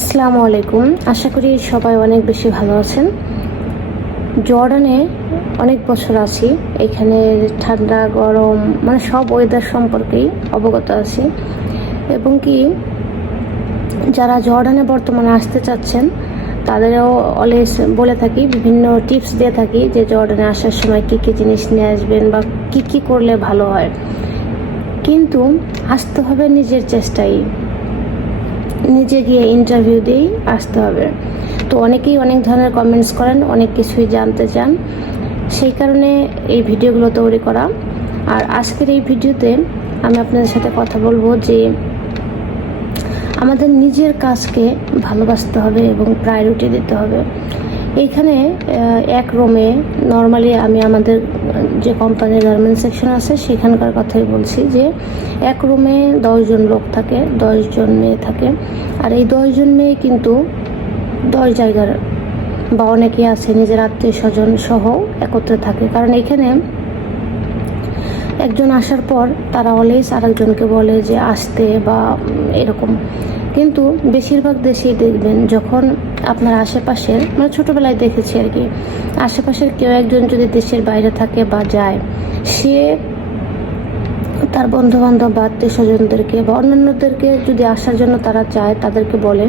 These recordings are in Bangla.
আসসালামু আলাইকুম। আশা করি সবাই অনেক বেশি ভালো আছেন। জর্ডানে অনেক বছর আছি। এখানে ঠান্ডা, গরম মানে সব ওয়েদার সম্পর্কেই অবগত আছি। এবং কি, যারা জর্ডানে বর্তমানে আসতে চাচ্ছেন, তাদেরও অলওয়েজ বলে থাকি, বিভিন্ন টিপস দিয়ে থাকি যে জর্ডানে আসার সময় কী কী জিনিস নিয়ে আসবেন বা কী কী করলে ভালো হয়। কিন্তু আসতে হবে নিজের চেষ্টায় নিজে গিয়ে ইন্টারভিউ দিয়েই আসতে হবে। তো অনেকেই অনেক ধরনের কমেন্টস করেন, অনেক কিছুই জানতে চান। সেই কারণে এই ভিডিওগুলো তৈরি করা। আর আজকের এই ভিডিওতে আমি আপনাদের সাথে কথা বলব যে আমাদের নিজের কাজকে ভালোবাসতে হবে এবং প্রায়োরিটি দিতে হবে। এইখানে আহ, এক রুমে নর্মালি আমি আমাদের যে কোম্পানির গার্মেন্ট সেকশন আছে সেখানকার কথাই বলছি যে এক রুমে দশজন লোক থাকে দশজন মেয়ে থাকে। আর এই দশজন মেয়ে কিন্তু দশ জায়গার বা অনেকে আছে নিজের আত্মীয় স্বজন সহ একত্রে থাকে। কারণ এখানে একজন আসার পর তারা অলওয়েজ আরেকজনকে বলে যে আসতে বা এরকম। কিন্তু বেশিরভাগ দেশেই দেখবেন যখন আপনার আশেপাশের মানে ছোটোবেলায় দেখেছি আর কি, আশেপাশের কেউ একজন যদি দেশের বাইরে থাকে বা যায়, সে তার বন্ধু বান্ধব বা আত্মীয় স্বজনদেরকে বা অন্যান্যদেরকে যদি আসার জন্য তারা চায়, তাদেরকে বলে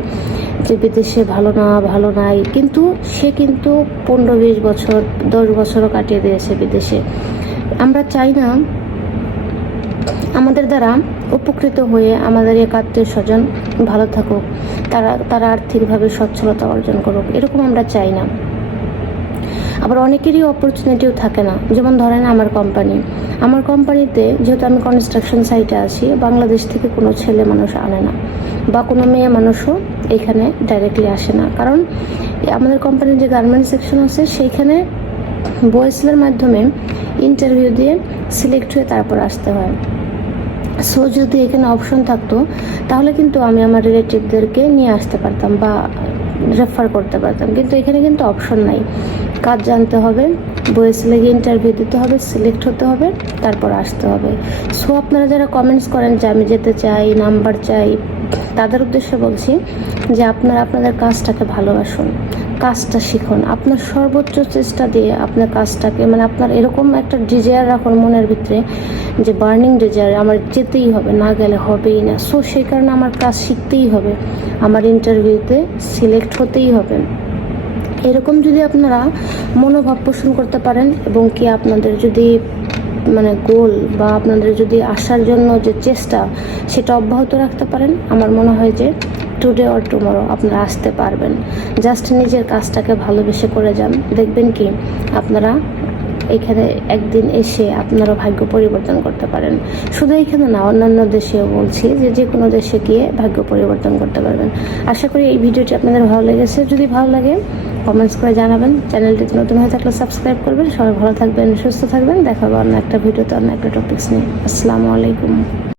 যে বিদেশে ভালো না, ভালো নাই। কিন্তু সে কিন্তু পনেরো, বিশ বছর, দশ বছরও কাটিয়ে দিয়েছে বিদেশে। আমরা চাই না আমাদের দ্বারা উপকৃত হয়ে আমাদের এক আত্মীয় স্বজন ভালো থাকুক। তারা তারা আর্থিকভাবে সচ্ছলতা অর্জন করুক। এরকম আমরা চাই না। আবার অনেকেরই অপরচুনিটিও থাকে না। যেমন ধরেন আমার কোম্পানি আমার কোম্পানিতে যেহেতু আমি কনস্ট্রাকশন সাইটে আছি, বাংলাদেশ থেকে কোনো ছেলে মানুষ আনে না বা কোনো মেয়ে মানুষও এখানে ডাইরেক্টলি আসে না। কারণ আমাদের কোম্পানির যে গার্মেন্ট সেকশন আছে, সেইখানে বয়েসেলের মাধ্যমে ইন্টারভিউ দিয়ে সিলেক্ট হয়ে তারপর আসতে হয়। সো যদি এখানে অপশন থাকতো, তাহলে কিন্তু আমি আমার রিলেটিভদেরকে নিয়ে আসতে পারতাম বা রেফার করতে পারতাম। কিন্তু এখানে কিন্তু অপশন নাই। কাজ জানতে হবে বয়েসে লেগে ইন্টারভিউ দিতে হবে সিলেক্ট হতে হবে, তারপর আসতে হবে। সো আপনারা যারা কমেন্টস করেন যে আমি যেতে চাই নাম্বার চাই, তাদের উদ্দেশ্যে বলছি যে আপনারা আপনাদের কাজটাকে ভালোবাসুন। কাজটা শিখুন। আপনার সর্বোচ্চ চেষ্টা দিয়ে আপনার কাজটাকে মানে আপনার এরকম একটা ডিজায়ার রাখুন মনের ভিতরে যে বার্নিং ডিজায়ার আমার যেতেই হবে, না গেলে হবেই না। সো সেই কারণে আমার কাজ শিখতেই হবে। আমার ইন্টারভিউতে সিলেক্ট হতেই হবে। এরকম যদি আপনারা মনোভাব পোষণ করতে পারেন এবং কি আপনাদের যদি মানে গোল বা আপনাদের যদি আসার জন্য যে চেষ্টা, সেটা অব্যাহত রাখতে পারেন, আমার মনে হয় যে টুডে অর টুমরো আপনারা আসতে পারবেন। জাস্ট নিজের কাজটাকে ভালোবেসে করে যান। দেখবেন কি, আপনারা এখানে একদিন এসে আপনারা ভাগ্য পরিবর্তন করতে পারেন। শুধু এখানে না, অন্যান্য দেশেও বলছি যে যে কোনো দেশে গিয়ে ভাগ্য পরিবর্তন করতে পারবেন। আশা করি এই ভিডিওটি আপনাদের ভালো লেগেছে। যদি ভালো লাগে কমেন্টস করে জানাবেন। চ্যানেলটিতে নতুন হয়ে থাকলে সাবস্ক্রাইব করবেন। সবাই ভালো থাকবেন, সুস্থ থাকবেন। দেখা হবে অন্য একটা ভিডিওতে অন্য একটা টপিক্স নিয়ে। আসসালামু আলাইকুম।